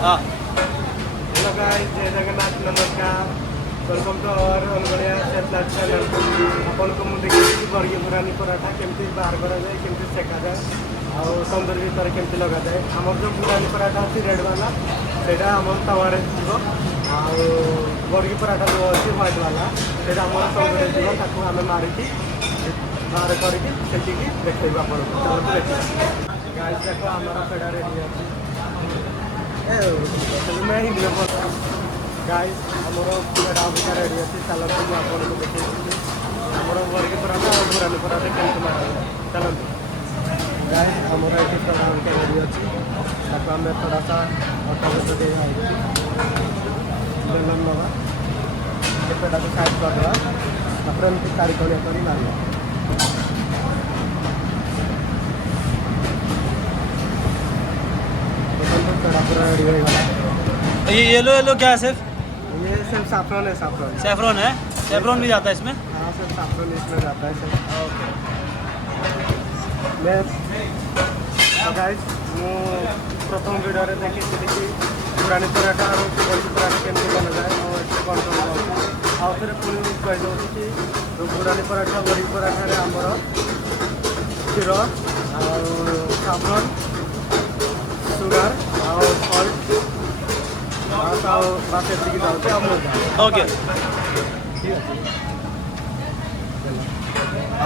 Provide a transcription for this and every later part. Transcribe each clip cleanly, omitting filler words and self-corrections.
हाँ hello guys, जय जगन्नाथ, नमस्कार। Welcome to our Algadia satellite channel. आपन को मु देखि बर्गी पुरानी पराठा केमती बाहर करा जाए, केमती सेका जाए और तंदूर भीतर केमती लगा जाए। हमर जो पुरानी पराठा अच्छी रेड वाला सेटा हमर तवारे थीबो और बर्गी पराठा जो अच्छी व्हाइट वाला सेटा हमर तंदूर थीबो। ताको हमें मारिकी बाहर करके सेटिकी देखैबा आपन को। चलो देखिए गाइस, देखो हमारा पेड़ा रेडी है। मैं ही गाइस हमरो पेड़ा भी रेडी है। चलो तुम आपन को देखिए हमरो बर्गी पराठा और पुरानी पराठा केमती मारा जाए। चलो गाइस, हमारा ये पेड़ा भी रेडी है। ताको हमें थोड़ा सा ऑटो में दे बेलन लगा ये पेड़ा को साइड कर दवा। तापर हम चारि कोणिया करी मारिया। ये येलो येलो क्या है सिर्फ? ये सिर्फ साफरान है। साफरान सैफरॉन है। सैफरॉन भी जाता है इसमें? हाँ सर, साफरान इसमें जाता है सर। ओके। मैं तो गाइस मु प्रथम वीडियो रे देखी कि पुरानी पराठा और बर्गी पराठा केमती बना जाए और एसे कौन कौन जाऊँ आउ थे पुणी कही दूँ कि पुरानी पराठा बर्गी पराठा रे आमर क्षीर और साफरान सुगार और सल्ट बात एतिकी जाऊँगी अमूल। ओके ठीक है।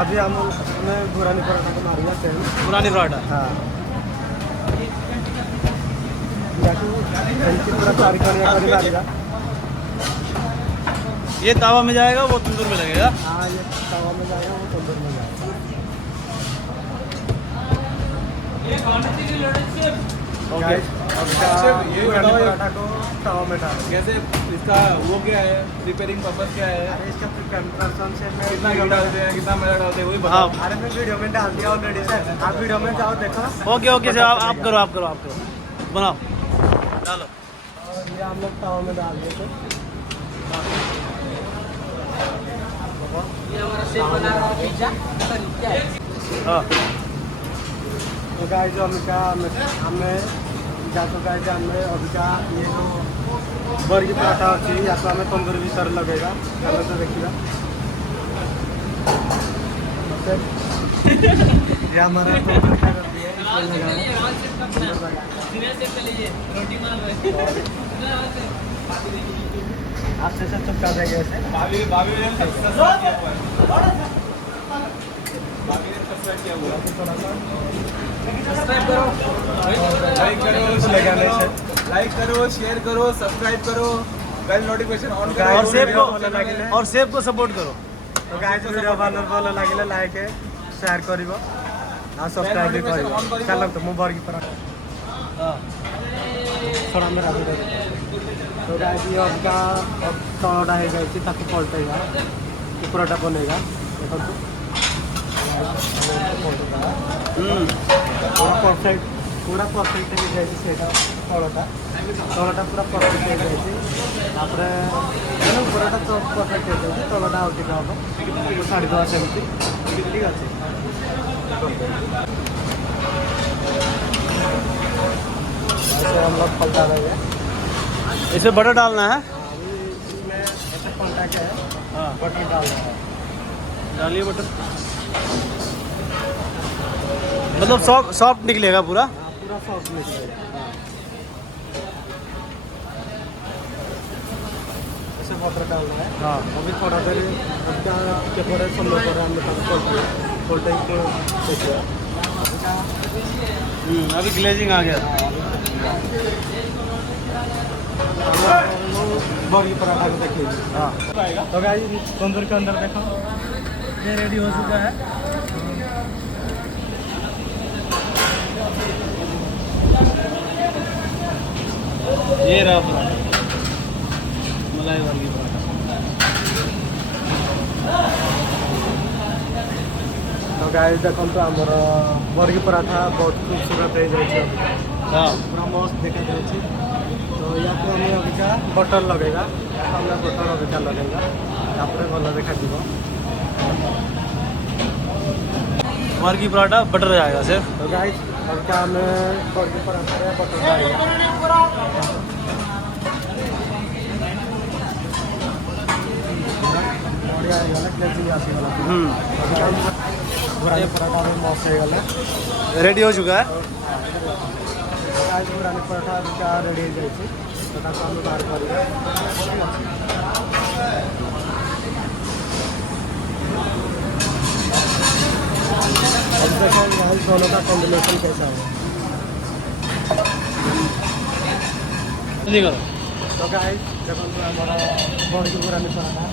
अभी अमूल में पुरानी पराठा को मारूंगा सेम पुरानी पराठा। हाँ पूरा चारि कोणिया करी मारिगा। ये तावा में जाएगा, वो तंदूर में लगेगा। हाँ ये तवा में जाएगा, वो तंदूर में जाएगा। ओके। ये पुरानी पराठा को तवा में डाल। कैसे इसका वो क्या है, प्रिपेयरिंग पर्पस क्या है, अरे इसका कंप्रेशन से मैं कितना घी डालते हैं, कितना मैदा डालते हैं, वही हाँ। बताओ। अरे मैं वीडियो में डाल दिया ऑलरेडी सर। आप वीडियो में जाओ देखो। ओके ओके सर, आप करो आप करो आप करो, बनाओ डालो। और ये हम लोग तवा में डाल दिए थे। हाँ तो गाइस जो हमें जातो गाइस हमें अबिका ये जो बर्गी पराठा अच्छी या तो हमें तंदूर भीतर लगेगा। हमें तो देखिएगा ये हमारा तंदूर क्या करती है आप से चुपका देंगे ऐसे। भाभी ने सब्सक्राइब किया हुआ है। लाइक करो, शेयर करो, सब्सक्राइब करो, बेल नोटिफिकेशन ऑन करो और सेब को सपोर्ट करो। तो गाइस वीडियो बनर भल लागिले लाइक शेयर करिवो आ सब्सक्राइब भी करिवो। चलो तो मु बर्गी पराठा हाँ थोड़ा मेरा वीडियो तो गाइस ये अबका अब तळडा हे जायची ताकि पलटेगा पराठा बनेगा। देखो तो पूरा परफेक्ट हो जाए सेटा तलटा पूरा परफेक्ट हो जाए। तापर पूराटा तो परफेक्ट हो जाए तलटा आउ टिके हम छाड़ी देवा सेमती। ठीक अच्छे ऐसे हम लोग पलटा देंगे। इसमें बटर डालना है। इसमें ऐसे पलटा के हाँ बटर डालना है। डालिए बटर, मतलब सॉफ्ट निकलेगा पूरा। पूरा सॉफ्ट निकलेगा। ऐसे बटर डालना है। हाँ अभी थोड़ा देर के पड़े समय पर हम पलटे देखिए। अभी ग्लेजिंग आ गया। बर्गी पराठा को देखिए। हाँ तो गाइस तंदूर के अंदर देखो ये रेडी हो चुका है। ये रहा पराठा, मलाई बर्गी पराठा। तो गाइस देखो तो आमर बर्गी पराठा बहुत खूबसूरत हो जाए। हाँ पूरा मस्त देखा जाए। तो या तो हमें अबिका बटर लगेगा या तो हमें बटर अबिका लगेगा तापर भल देखा जीव। बर्गी पराठा बटर जाएगा सिर्फ। तो गाइस अब क्या हमें बर्गी पराठा बटर डालेगा। आसीगला गुरानी पराठा भी मस्त होगला रेडी हो चुका है गुरानी पराठा दुटा रेडी हो जाए बाहर कर दोनों का कॉम्बिनेशन कैसा होगा जल्दी करो तो गाइस देखो आमर बड़ी गुरानी पराठा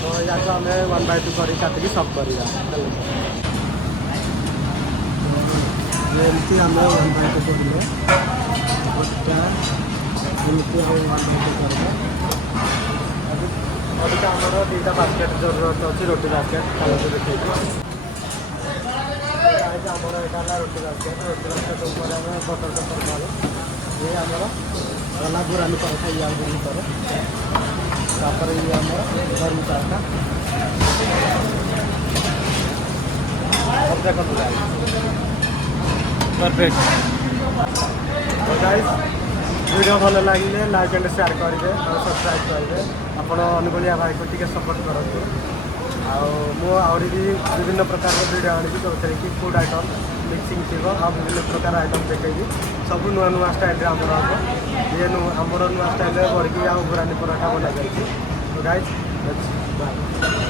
तो या आम 1/2 कर काटिकी सब करमती आम 1/2 करेंगे एमती 1/2 करवा अभी तो आमर दुटा बास्केट जरूरत अच्छी रोटी बास्केट चलो देखिए आमर यहाँ रोटी बास्केट ऊपर आम बटर पेपर मारे ये आमर गला गुरानी पराठा या पर तापर ये आमर गरम पराठा अब देखो परफेक्ट तो गाइस वीडियो भल लगे लाइक एंड शेयर करेंगे और सब्सक्राइब करेंगे आपण अनुगुलिया भाई को टिके सपोर्ट करते आहुरी भी विभिन्न प्रकार वीडियो आनी जो कि फूड आइटम मिक्सिंग थी विभिन्न प्रकार आइटम देखी सब नुआ नुआ स्टाइल आमर हम ये आमर नुआ स्टाइल बड़की गुरानी पराठा बना जाए तो गाइस बाय।